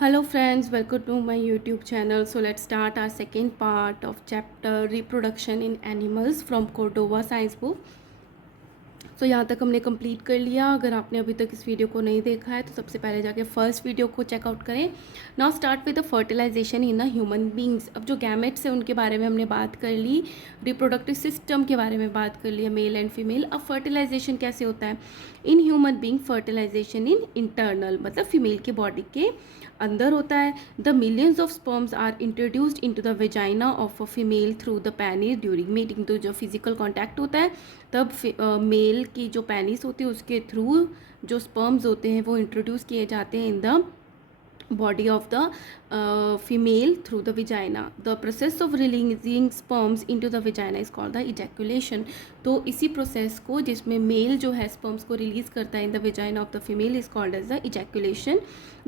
Hello friends, welcome to my YouTube channel. So let's start our second part of chapter reproduction in animals from Cordova science book. तो यहाँ तक हमने complete कर लिया. अगर आपने अभी तक इस वीडियो को नहीं देखा है तो सबसे पहले जाके फर्स्ट वीडियो को चेकआउट करें. Now start with the fertilisation in the human beings. अब जो गैमेट्स हैं उनके बारे में हमने बात कर ली, रिप्रोडक्टिव सिस्टम के बारे में बात कर लिया, मेल एंड फीमेल. अब फर्टिलाइजेशन कैसे होता है in human being. Fertilisation in internal मतलब फीमेल की बॉडी के अंदर होता है. The millions of sperms are introduced into the vagina of a female through the penis during meeting. तो जो फिजिकल कांटेक्ट होता है तब मेल की जो पेनिस होती है उसके थ्रू जो स्पर्म्स होते हैं वो इंट्रोड्यूस किए जाते हैं in the body of the female through the vagina. The process of releasing sperms into the vagina is called the ejaculation. तो इसी प्रोसेस को जिसमें मेल जो है स्पर्म्स को रिलीज करता है in the vagina of the female is called as the ejaculation.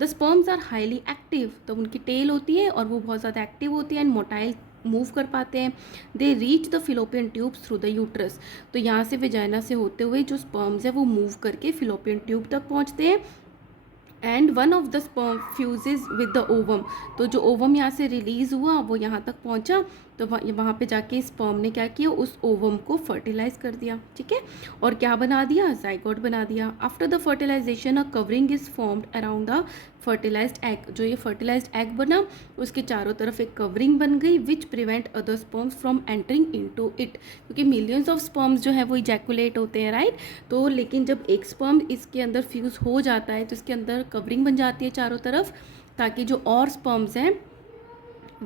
The sperms are highly active. तो उनकी टेल होती है और वो बहुत ज़्यादा एक्टिव होती है एंड मोटाइल मूव कर पाते हैं. They reach the fallopian tubes through the uterus. तो यहाँ से वेजाइना से होते हुए जो स्पर्म्स है वो मूव करके फिलोपियन ट्यूब तक पहुँचते हैं and one of the sperm fuses with the ovum. तो जो ओवम यहाँ से रिलीज़ हुआ वो यहाँ तक पहुँचा तो वहाँ पे जाके स्पर्म ने क्या किया, उस ओवम को फर्टिलाइज कर दिया. ठीक है, और क्या बना दिया, जाइगोट बना दिया. After the fertilisation a covering is formed around the fertilised egg. जो ये फर्टिलाइज्ड एग बना उसके चारों तरफ एक कवरिंग बन गई which prevent other sperms from entering into it. क्योंकि मिलियंस ऑफ स्पर्म्स जो है वो इजैकुलेट होते हैं, राइट. तो लेकिन जब एक स्पर्म इसके अंदर फ्यूज़ हो जाता है तो इसके अंदर कवरिंग बन जाती है चारों तरफ ताकि जो और स्पर्म्स हैं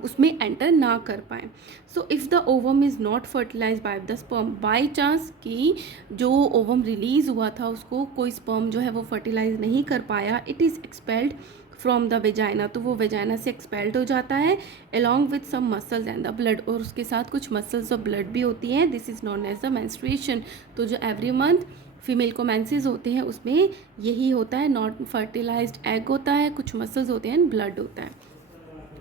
उसमें एंटर ना कर पाए. So if the ovum is not fertilise by the sperm, by chance कि जो ओवम रिलीज़ हुआ था उसको कोई स्पर्म जो है वो फर्टिलाइज नहीं कर पाया, it is expelled from the vagina. तो वो वेजाइना से एक्सपेल्ड हो जाता है along with some muscles and the blood. और उसके साथ कुछ मसल्स और ब्लड भी होती हैं. This is known as the menstruation. तो जो एवरी मंथ फीमेल को मेंसेस होते हैं उसमें यही होता है, नॉट फर्टिलाइज्ड एग होता है, कुछ मसल्स होते हैं एंड ब्लड होता है.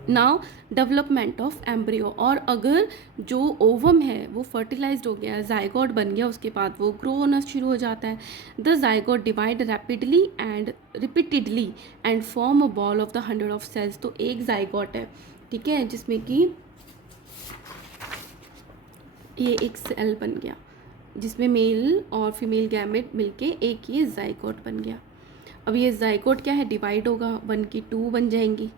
Now development of embryo. और अगर जो ओवम है वो फर्टिलाइज्ड हो गया, जाइगोट बन गया, उसके बाद वो ग्रो होना शुरू हो जाता है. The zygote divide rapidly and repeatedly and form a ball of the 100 of cells. तो एक जाइगोट है, ठीक है, जिसमें कि ये एक सेल बन गया जिसमें मेल और फीमेल गैमेट मिलके एक ये जाइगोट बन गया. अब ये जाइगोट क्या है, डिवाइड होगा, 1 की 2 बन जाएंगी,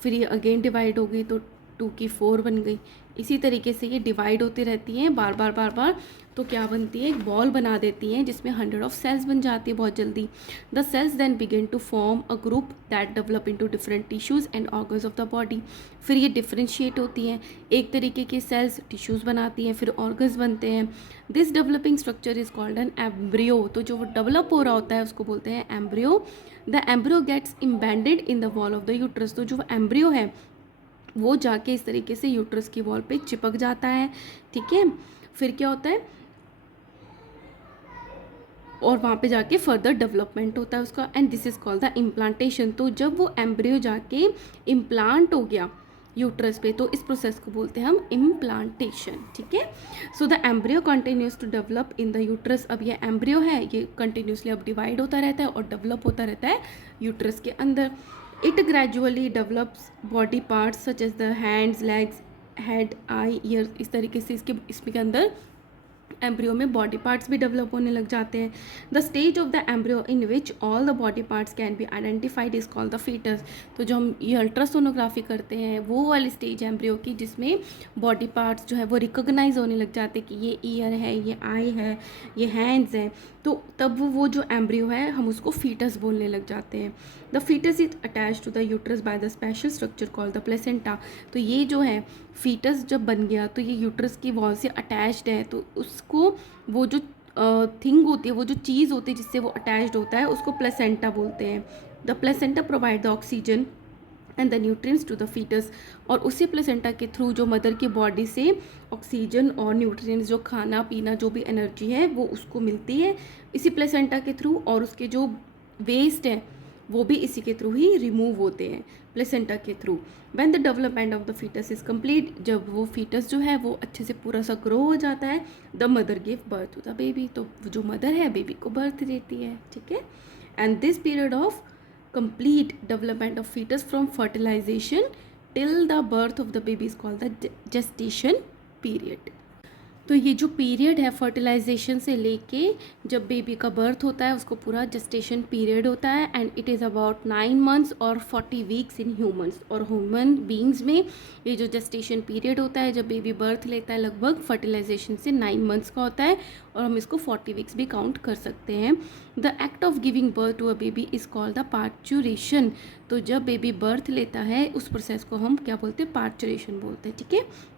फिर ये अगेन डिवाइड हो गई तो 2 की 4 बन गई. इसी तरीके से ये डिवाइड होती रहती हैं बार बार बार बार. तो क्या बनती है, एक बॉल बना देती हैं जिसमें 100 ऑफ सेल्स बन जाती है बहुत जल्दी. The cells then begin to form a group that develop into different tissues and organs of the body. फिर ये डिफ्रेंशिएट होती हैं, एक तरीके के सेल्स टिश्यूज़ बनाती हैं, फिर ऑर्गन्स बनते हैं. This developing structure is called an embryo. तो जो डेवलप हो रहा होता है उसको बोलते हैं embryo. The embryo gets embedded in the wall of the uterus. तो जो एम्ब्रियो है वो जाके इस तरीके से यूट्रस की वॉल पे चिपक जाता है. ठीक है, फिर क्या होता है और वहाँ पे जाके फर्दर डेवलपमेंट होता है उसका and this is called the implantation. तो जब वो एम्ब्रियो जाके इम्प्लांट हो गया यूट्रस पे तो इस प्रोसेस को बोलते हैं हम इम्प्लांटेशन. ठीक है, so the embryo continues to develop in the uterus. अब ये एम्ब्रियो है ये कंटिन्यूसली अब डिवाइड होता रहता है और डेवलप होता रहता है यूट्रस के अंदर. It gradually develops body parts such as the hands, legs, head, eye, ear. इस तरीके से इसमें के अंदर एम्ब्रियो में बॉडी पार्ट्स भी डेवलप होने लग जाते हैं. The stage of the embryo in which all the body parts can be identified is called the foetus. तो जो हम ये अल्ट्रासोनोग्राफी करते हैं वो वाली स्टेज एम्ब्रियो की जिसमें बॉडी पार्ट्स जो है वो रिकॉग्नाइज होने लग जाते हैं कि ये ईयर है, ये आई है, ये हैंड्स हैं. तो तब वो जो एम्ब्रियो है हम उसको फीटस बोलने लग जाते हैं. The foetus is attach to the uterus by the special structure called the placenta. तो ये जो है फीटस जब बन गया तो ये यूट्रस की वॉल से अटैच्ड है. तो उसको वो जो थिंग होती है, वो जो चीज़ होती है जिससे वो अटैच्ड होता है उसको प्लेसेंटा बोलते हैं. The placenta provide the oxygen and the nutrients to the foetus. और उसी प्लेसेंटा के थ्रू जो मदर की बॉडी से ऑक्सीजन और न्यूट्रिएंट्स, जो खाना पीना, जो भी एनर्जी है वो उसको मिलती है इसी प्लेसेंटा के थ्रू. और उसके जो वेस्ट है वो भी इसी के थ्रू ही रिमूव होते हैं, प्लेसेंटा के through. When the development of the foetus is complete, जब वो फीटस जो है वो अच्छे से पूरा सा ग्रो हो जाता है, the mother give birth to the baby. तो जो मदर है बेबी को बर्थ देती है. ठीक है, and this period of complete development of fetus from fertilization till the birth of the baby is called the gestation period. तो ये जो पीरियड है फर्टिलाइजेशन से लेके जब बेबी का बर्थ होता है उसको पूरा जेस्टेशन पीरियड होता है, and it is about 9 months और 40 वीक्स इन ह्यूमंस. और ह्यूमन बींग्स में ये जो जेस्टेशन पीरियड होता है जब बेबी बर्थ लेता है लगभग फर्टिलाइजेशन से 9 मंथ्स का होता है, और हम इसको 40 वीक्स भी काउंट कर सकते हैं. The act of giving birth to a baby is called the parturition. तो जब बेबी बर्थ लेता है उस प्रोसेस को हम क्या बोलते हैं, पार्चुरेशन बोलते हैं. ठीक है.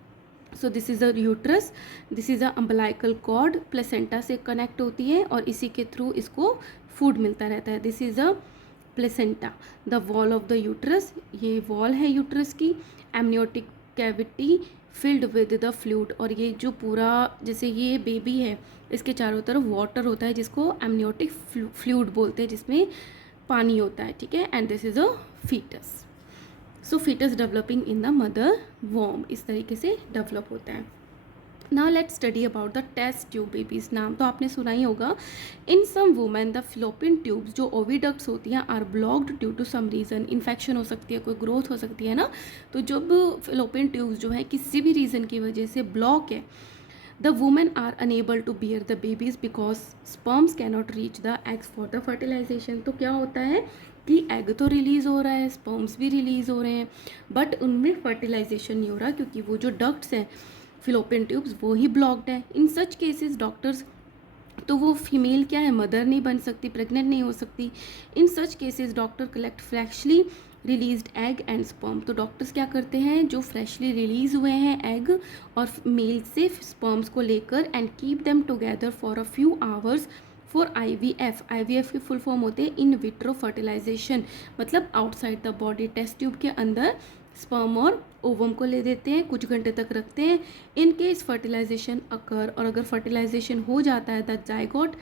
So this is a uterus, this is a umbilical cord, placenta से कनेक्ट होती है और इसी के थ्रू इसको फूड मिलता रहता है. This is a placenta. The wall of the uterus, ये वॉल है यूट्रस की. Amniotic cavity filled with the fluid, और ये जो पूरा जैसे ये बेबी है इसके चारों तरफ वाटर होता है जिसको एमनियोटिक फ्लूइड बोलते हैं, जिसमें पानी होता है. ठीक है. And this is a foetus. So foetus developing in the mother वॉर्म, इस तरीके से डेवलप होता है. Now let's study about the test tube babies. नाम तो आपने सुना ही होगा. In some women the fallopian tubes, जो ओविडक्ट्स होती हैं, are blocked due to some reason. Infection हो सकती है, कोई ग्रोथ हो सकती है ना. तो जब फ्लोपियन ट्यूब्स जो है किसी भी रीज़न की वजह से ब्लॉक है, the women are unable to bear the babies because sperms cannot reach the eggs for the fertilization. तो क्या होता है कि एग तो रिलीज़ हो रहा है, स्पर्म्स भी रिलीज़ हो रहे हैं, बट उनमें फर्टिलाइजेशन नहीं हो रहा क्योंकि वो जो डक्ट्स हैं फिलोपियन ट्यूब्स वो ही ब्लॉक्ड है. इन सच केसेस डॉक्टर्स, तो वो फीमेल क्या है, मदर नहीं बन सकती, प्रेग्नेंट नहीं हो सकती. In such cases doctor collect freshly released egg and sperm. तो डॉक्टर्स क्या करते हैं, जो फ्रेशली रिलीज़ हुए हैं एग और मेल से स्पर्म्स को लेकर, and keep them together for a few hours for IVF. IVF की फुल फॉर्म होते हैं इन विट्रो फर्टिलाइजेशन, मतलब outside the body. Test tube के अंदर स्पर्म और ओवम को ले देते हैं, कुछ घंटे तक रखते हैं. इन केस फर्टिलाइजेशन अकर, और अगर फर्टिलाइजेशन हो जाता है, the zygote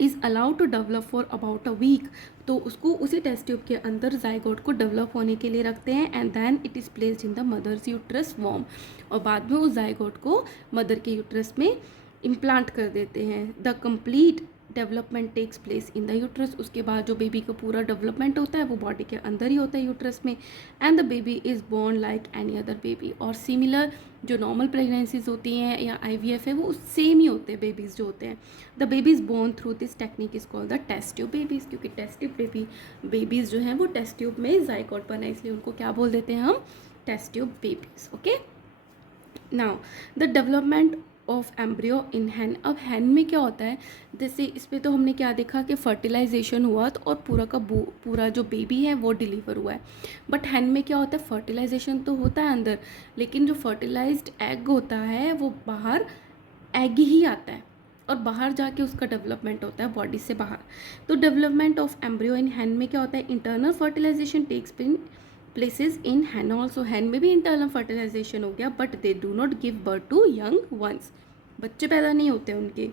is allowed to develop for about a week. तो उसको उसी टेस्ट ट्यूब के अंदर जाइगोट को डेवलप होने के लिए रखते हैं, and then it is placed in the mother's uterus warm. और बाद में उस जाइगोट को मदर के यूट्रस में इम्प्लांट कर देते हैं. The complete development takes place in the uterus. उसके बाद जो बेबी का पूरा डेवलपमेंट होता है वो बॉडी के अंदर ही होता है यूट्रस में, and the baby is born like any other baby. और सिमिलर जो नॉर्मल प्रेगनेंसीज होती हैं या IVF है वो सेम ही होते हैं बेबीज़ जो होते हैं. The babies born through this technique is called the test tube babies, क्योंकि टेस्ट ट्यूब बेबीज़ जो हैं वो टेस्ट ट्यूब में जाइगोट बना है, इसलिए उनको क्या बोल देते हैं हम, test tube babies. Okay. Now the development of embryo in hen. अब हैन में क्या होता है, जैसे इस पर तो हमने क्या देखा कि फर्टिलाइजेशन हुआ तो और पूरा का पूरा जो बेबी है वो डिलीवर हुआ है. बट हैन में क्या होता है, फर्टिलाइजेशन तो होता है अंदर, लेकिन जो फर्टिलाइज्ड एग होता है वो बाहर एग ही आता है और बाहर जाके उसका डेवलपमेंट होता है बॉडी से बाहर. तो development of embryo in hen में क्या होता है, internal fertilization takes places in hen also. Hen में भी इंटरनल फर्टिलाइजेशन हो गया, but they do not give birth to young ones. बच्चे पैदा नहीं होते उनके.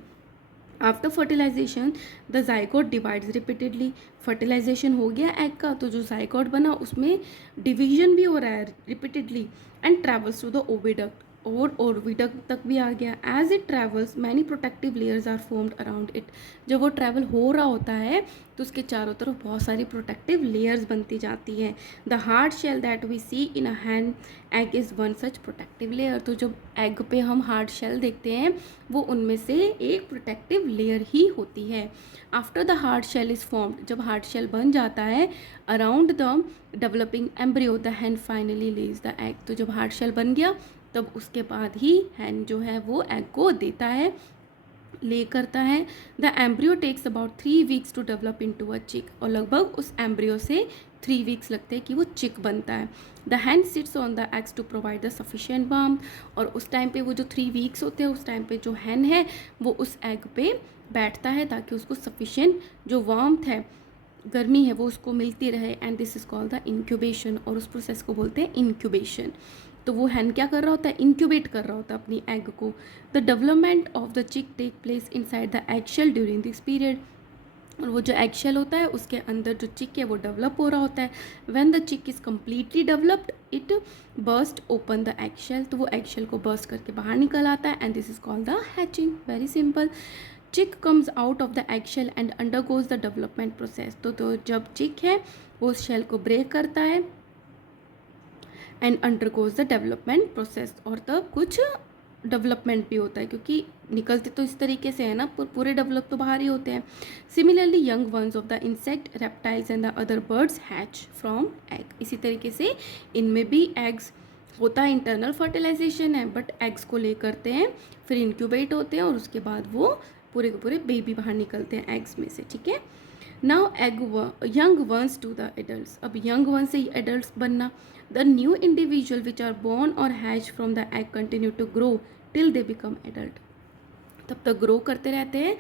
After fertilization the zygote divides repeatedly. Fertilization हो गया एग का, तो जो जाइगोट बना उसमें डिवीजन भी हो रहा है repeatedly, and travels to the oviduct, और ओविडक्ट तक भी आ गया. As it travels many protective layers are formed around it. जब वो ट्रैवल हो रहा होता है तो उसके चारों तरफ बहुत सारी प्रोटेक्टिव लेयर्स बनती जाती हैं. The hard shell that we see in a hen egg is one such protective layer. तो जब एग पे हम हार्ड शेल देखते हैं वो उनमें से एक प्रोटेक्टिव लेयर ही होती है. After the hard shell is formed, जब हार्ड शेल बन जाता है around the developing embryo the hen finally lays the egg. तो जब हार्ड शेल बन गया तब उसके बाद ही हैन जो है वो एग को देता है, ले करता है. The embryo takes about 3 weeks to develop into a chick. और लगभग उस एम्ब्रियो से 3 वीक्स लगते हैं कि वो चिक बनता है. The hen sits on the eggs to provide the sufficient warm. और उस टाइम पे वो जो 3 वीक्स होते हैं उस टाइम पे जो हैन है वो उस एग पे बैठता है ताकि उसको सफिशिएंट जो वार्मथ है, गर्मी है, वो उसको मिलती रहे. And this is called the incubation. और उस प्रोसेस को बोलते हैं इंक्यूबेशन. तो वो हैन क्या कर रहा होता है, इंक्यूबेट कर रहा होता है अपनी एग को. The development of the chick take place inside the egg shell during this period. और वो जो एग शेल होता है उसके अंदर जो चिक है वो डेवलप हो रहा होता है. When the chick is completely developed it burst open the egg shell. तो वो एग शेल को बर्स्ट करके बाहर निकल आता है, and this is called the hatching. Very simple. Chick comes out of the egg shell and undergoes the development process. तो जब चिक है वो उस शेल को ब्रेक करता है and undergoes the development process, और तब कुछ डेवलपमेंट भी होता है, क्योंकि निकलते तो इस तरीके से है ना, पूरे डेवलप तो बाहर ही होते हैं। Similarly young ones of the insect, reptiles and the other birds hatch from egg. इसी तरीके से इनमें भी एग्स होता है, इंटरनल फर्टिलाइजेशन है, बट एग्स को ले करते हैं, फिर इंक्यूबेट होते हैं और उसके बाद वो पूरे के पूरे बेबी बाहर निकलते हैं एग्स में से, ठीक है। Now young ones to the adult, अब यंग वन से एडल्ट बनना। The new individual which are born or hatch from the egg continue to grow till they become adult. तब तक ग्रो करते रहते हैं,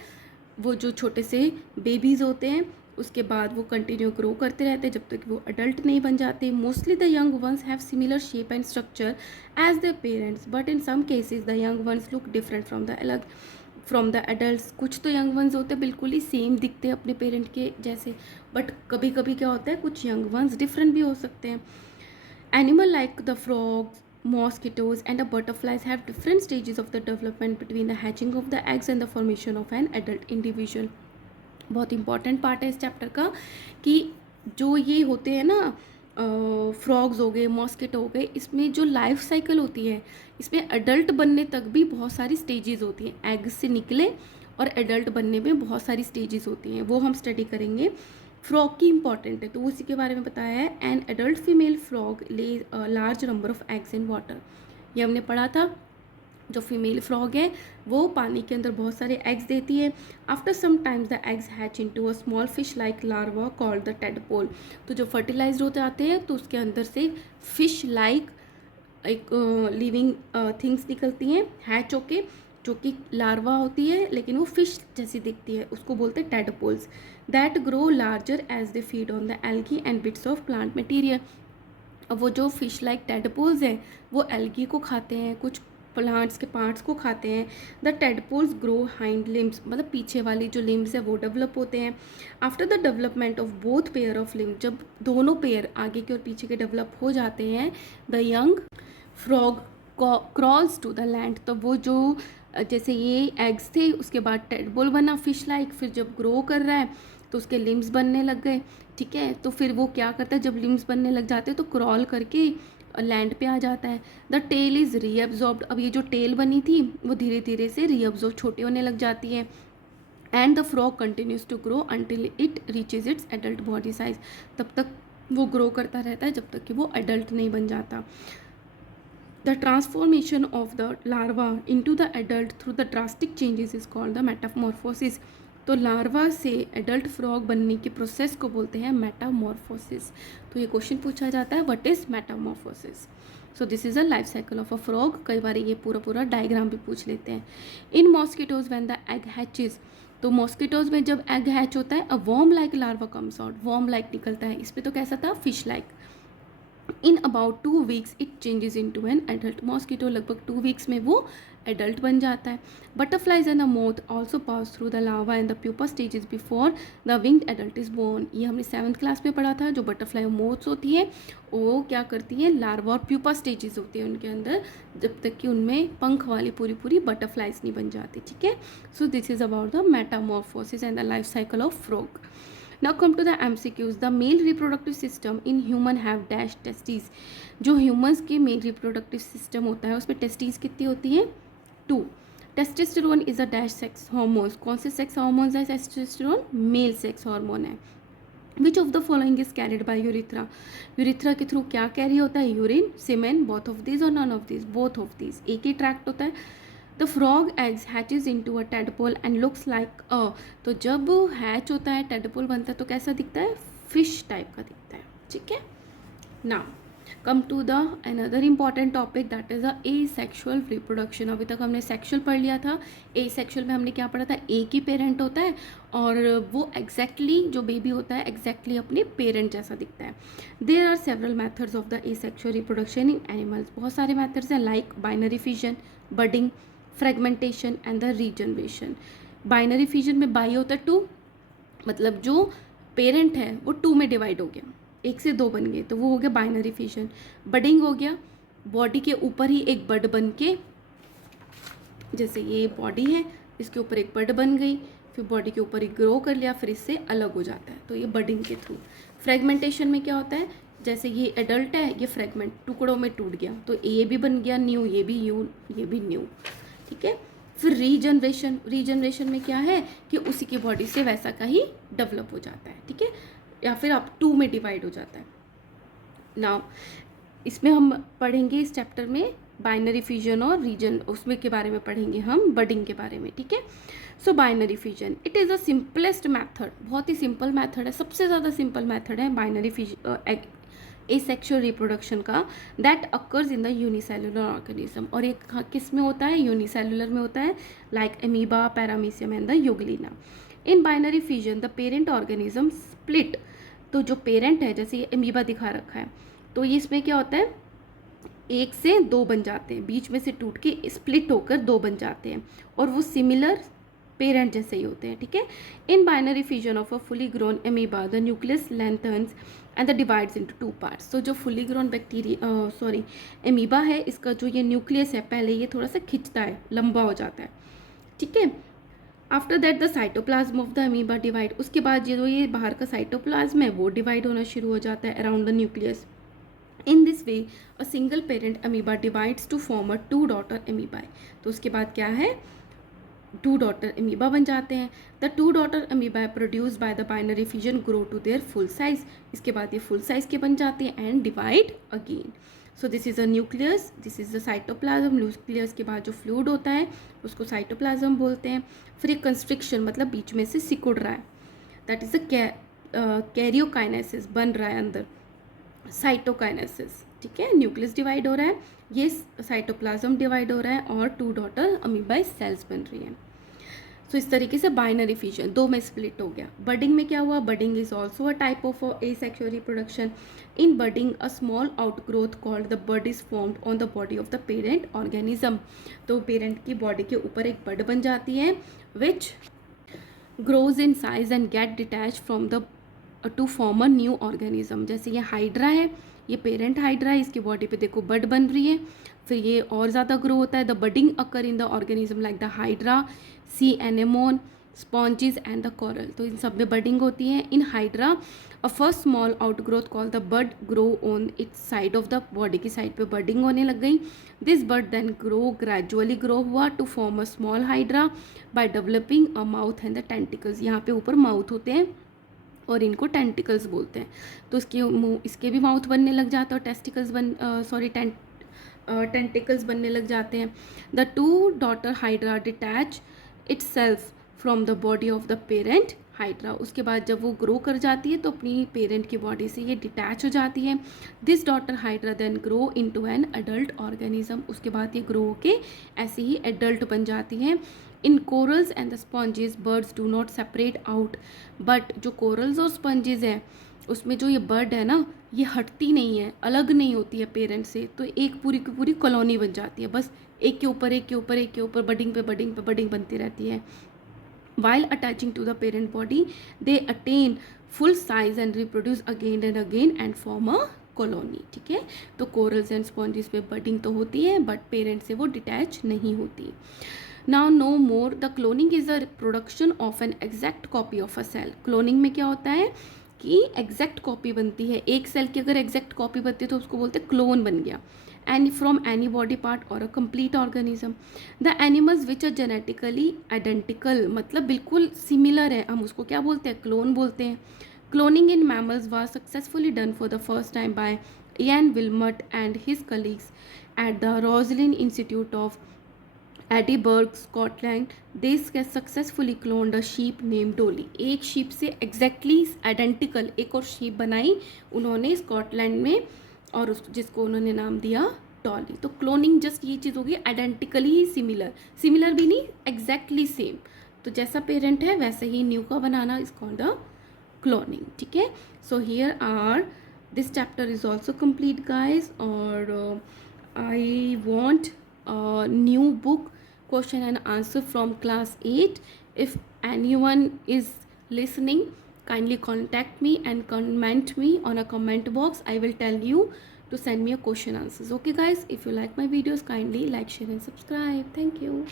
वो जो छोटे से बेबीज़ होते हैं उसके बाद वो कंटिन्यू ग्रो करते रहते हैं जब तक वो अडल्ट नहीं बन जाते। Mostly the young ones have similar shape and structure as their parents, but in some cases the young ones look different from the adults. कुछ तो यंग वंस होते हैं बिल्कुल ही सेम दिखते हैं अपने पेरेंट के जैसे, बट कभी कभी क्या होता है कुछ यंग वंस डिफरेंट भी हो सकते हैं। Animal like the frogs, mosquitoes and the butterflies have different stages of the development between the hatching of the eggs and the formation of an adult individual। बहुत इंपॉर्टेंट पार्ट है इस chapter का कि जो ये होते हैं ना फ्रॉग्स हो गए, मॉस्किटो हो गए, इसमें जो लाइफ साइकिल होती है इसमें अडल्ट बनने तक भी बहुत सारी स्टेजेस होती हैं। एग से निकले और एडल्ट बनने में बहुत सारी स्टेजेस होती हैं, वो हम स्टडी करेंगे। फ्रॉग की इंपॉर्टेंट है तो उसी के बारे में बताया है। एन एडल्ट फीमेल फ्रॉग ले large number of eggs in water, ये हमने पढ़ा था। जो फीमेल फ्रॉग है वो पानी के अंदर बहुत सारे एग्स देती है। After some times the eggs hatch into a small fish like larva called the tadpole. तो जब फर्टिलाइज होते आते हैं तो उसके अंदर से फिश लाइक एक लिविंग थिंग्स निकलती हैं हैच होके, जो कि लार्वा होती है लेकिन वो फिश जैसी दिखती है, उसको बोलते हैं tadpoles. That grow larger as they feed on the algae and bits of plant material. अब वो जो फिश लाइक टेडपोल्स हैं वो एल्गी को खाते हैं, कुछ प्लांट्स के पार्ट्स को खाते हैं। The tadpoles grow hind limbs, मतलब पीछे वाली जो लिम्स है वो डेवलप होते हैं। After the development of both pair of limbs, जब दोनों पेयर आगे के और पीछे के डेवलप हो जाते हैं, the young frog crawls to the land. तो वो जो जैसे ये एग्स थे उसके बाद टेडपोल बना फिश लाइक, फिर जब ग्रो कर रहा है तो उसके लिम्स बनने लग गए, ठीक है। तो फिर वो क्या करता है जब लिम्स बनने लग जाते हैं तो क्रॉल करके लैंड पे आ जाता है। द टेल इज़ रीअब्जॉर्ब्ड, अब ये जो टेल बनी थी वो धीरे धीरे से रीअब्जॉर्ब छोटी होने लग जाती है। And the frog continues to grow until it reaches its adult body size, तब तक वो ग्रो करता रहता है जब तक कि वो एडल्ट नहीं बन जाता। The transformation of the larva into the adult through the drastic changes is called the metamorphosis। तो लार्वा से एडल्ट फ्रॉग बनने की प्रोसेस को बोलते हैं मेटामॉर्फोसिस। तो ये क्वेश्चन पूछा जाता है what is metamorphosis. So this is a life cycle of a frog. कई बार ये पूरा डायग्राम भी पूछ लेते हैं। In mosquitoes when the egg hatches, तो मॉस्किटोज में जब एग हैच होता है a worm like larva comes out, worm like निकलता है। इस पर तो कैसा था fish like. In about 2 weeks it changes into an adult mosquito, लगभग 2 वीक्स में वो एडल्ट बन जाता है। Butterflies and the moth also pass through the larva and the pupa stages before the winged adult is born. ये हमने 7th class में पढ़ा था। जो बटरफ्लाई और मोथ्स होती है वो क्या करती है, लार्वा और प्यूपा स्टेजेस होती है उनके अंदर, जब तक कि उनमें पंख वाली पूरी बटरफ्लाइज नहीं बन जाती, ठीक है। So this is about the Metamorphosis and the life cycle of frog. Now come to the MCQs. The male reproductive system in human have dash testes। जो humans के male reproductive system होता है उसमें testes कितनी होती हैं, 2। Testosterone is a dash sex hormone. कौन से सेक्स हार्मोन है टेस्टोस्टेरोन, मेल सेक्स हार्मोन है। Which of the following is carried by urethra, urethra के थ्रू क्या कैरी होता है, urine, semen, both of this or none of this, both of this, एक ही ट्रैक्ट होता है। The frog eggs hatches into a tadpole and looks like a, तो जब हैच होता है टेडपोल बनता है तो कैसा दिखता है, फिश टाइप का दिखता है, ठीक है। Now come to the another important topic that is a sexual reproduction. अभी तक हमने सेक्शुअल पढ़ लिया था। सेक्शुअल में हमने क्या पढ़ा था, एक ही पेरेंट होता है और वो एग्जैक्टली जो बेबी होता है एग्जैक्टली अपने पेरेंट जैसा दिखता है। There are several methods of the sexual reproduction in animals, बहुत सारे मेथड्स हैं like binary fission, budding, fragmentation and the regeneration. Binary fission में बाई होता है 2, मतलब जो पेरेंट है वो 2 में डिवाइड हो गया, 1 से 2 बन गए तो वो हो गया बाइनरी फिजन। बडिंग हो गया, बॉडी के ऊपर ही एक बड बन के, जैसे ये बॉडी है इसके ऊपर एक बड बन गई, फिर बॉडी के ऊपर ही ग्रो कर लिया, फिर इससे अलग हो जाता है, तो ये बडिंग के थ्रू। फ्रेगमेंटेशन में क्या होता है, जैसे ये एडल्ट है, ये फ्रेगमेंट टुकड़ों में टूट गया, तो ये भी बन गया न्यू, ये भी न्यू, ये भी न्यू, ठीक है। फिर रीजनरेशन, रीजनरेशन में क्या है कि उसी की बॉडी से वैसा का ही डेवलप हो जाता है, ठीक है, या फिर अब 2 में डिवाइड हो जाता है। नाउ इसमें हम पढ़ेंगे इस चैप्टर में बाइनरी फिजन और रीजन, उसमें के बारे में पढ़ेंगे हम, बडिंग के बारे में, ठीक है। सो binary fission it is the simplest method, बहुत ही सिंपल मैथड है, सबसे ज़्यादा सिंपल मैथड है बाइनरी एसेक्सुअल रिप्रोडक्शन का, that occurs in the unicellular organism. और ये किस में होता है, यूनिसेलुलर में होता है, like amoeba, paramecium and the Euglena. In binary fission the parent organism split, तो जो पेरेंट है, जैसे ये एमीबा दिखा रखा है, तो ये इसमें क्या होता है, 1 से 2 बन जाते हैं, बीच में से टूट के स्प्लिट होकर 2 बन जाते हैं, और वो सिमिलर पेरेंट जैसे ही होते हैं, ठीक है। In binary fission of a fully grown amoeba the nucleus lengthens and the divides into 2 parts. तो जो फुली ग्रोन एमीबा है, इसका जो ये न्यूक्लियस है, पहले ये थोड़ा सा खिंचता है, लंबा हो जाता है, ठीक है। After that the cytoplasm of the amoeba divide, उसके बाद ये बाहर का साइटोप्लाज्म है वो डिवाइड होना शुरू हो जाता है around the nucleus. In this way a single parent amoeba divides to form a 2 daughter amoebae. तो उसके बाद क्या है, 2 डॉटर अमीबा बन जाते हैं। The 2 daughter amoeba produce by the binary fission grow to their full size. इसके बाद ये फुल साइज के बन जाते हैं and divide again. So this is a nucleus, this is the cytoplasm. Nucleus के बाद जो फ्लूइड होता है उसको साइटोप्लाज्म बोलते हैं। फिर एक कंस्ट्रिक्शन, मतलब बीच में से सिकुड़ रहा है, दैट इज़ अ कैरियोकाइनेसिस, बन रहा है अंदर, साइटोकाइनेसिस, ठीक है। न्यूक्लियस डिवाइड हो रहा है, ये साइटोप्लाज्म डिवाइड हो रहा है, और 2 डॉटर अमीबाई सेल्स बन रही हैं। सो इस तरीके से बाइनरी फिजन 2 में स्प्लिट हो गया। बडिंग में क्या हुआ, budding is also a type of asexual reproduction. In budding a small outgrowth called the bud is formed on the body of the parent organism. तो पेरेंट की बॉडी के ऊपर एक बड बन जाती है which grows in size and get detach from the to form a new organism. जैसे ये हाइड्रा है, ये पेरेंट हाइड्रा है, इसकी बॉडी पे देखो बड बन रही है, फिर ये और ज़्यादा ग्रो होता है। The budding occur in the organism like the hydra, sea anemone, sponges and the coral. तो इन सब में बडिंग होती है। In hydra a first small outgrowth call the bud grow on its side of the body की side पे budding होने लग गई। This bud then gradually grow हुआ to form a small hydra by developing a mouth and the tentacles. यहाँ पे ऊपर mouth होते हैं और इनको टेंटिकल्स बोलते हैं। तो इसके भी माउथ बनने लग जाता है, और टेस्टिकल्स टेंटिकल्स बनने लग जाते हैं। The 2 daughter hydra detach it's self from the body of the parent hydra. उसके बाद जब वो ग्रो कर जाती है तो अपनी पेरेंट की बॉडी से ये डिटैच हो जाती है। This daughter hydra then grow into an adult organism. उसके बाद ये ग्रो होके ऐसे ही एडल्ट बन जाती हैं। In corals and the sponges buds do not separate out, but जो कोरल्स और स्पंजेस हैं उसमें जो ये बर्ड है ना, ये हटती नहीं है, अलग नहीं होती है पेरेंट से, तो एक पूरी की पूरी कॉलोनी बन जाती है, बस एक के ऊपर एक के ऊपर एक के ऊपर बडिंग पे बडिंग पे बडिंग बनती रहती है। While attaching to the parent body they attain full size and reproduce again and again and form a colony, ठीक है। तो कोरल्स एंड स्पॉन्जेस में बडिंग तो होती है बट पेरेंट से वो डिटैच नहीं होती। Now no more the cloning is the production of an exact copy of a cell. Cloning में क्या होता है कि एग्जैक्ट कॉपी बनती है, एक सेल की अगर एग्जैक्ट कॉपी बनती है तो उसको बोलते हैं क्लोन बन गया, and from any body part और a complete organism. The animals which are genetically identical, मतलब बिल्कुल सिमिलर है, हम उसको क्या बोलते हैं, क्लोन बोलते हैं। Cloning in mammals was successfully done for the first time by Ian Wilmut and his colleagues at the Roslin Institute of Edinburgh Scotland. They successfully cloned a sheep name Dolly. एक sheep से exactly identical एक और sheep बनाई उन्होंने Scotland में, और उस जिसको उन्होंने नाम दिया डॉली। तो क्लोनिंग जस्ट ये चीज़ होगी, आइडेंटिकली ही सिमिलर, सिमिलर भी नहीं, एग्जैक्टली सेम। तो जैसा पेरेंट है वैसे ही न्यू का बनाना इज कॉल्ड अ क्लोनिंग, ठीक है। So here are this chapter is also complete guys, और I want new book question and answer from class 8. If anyone is listening, kindly contact me and comment me on a comment box. I will tell you to send me a question answers. Okay guys, if you like my videos, kindly like, share and subscribe. Thank you.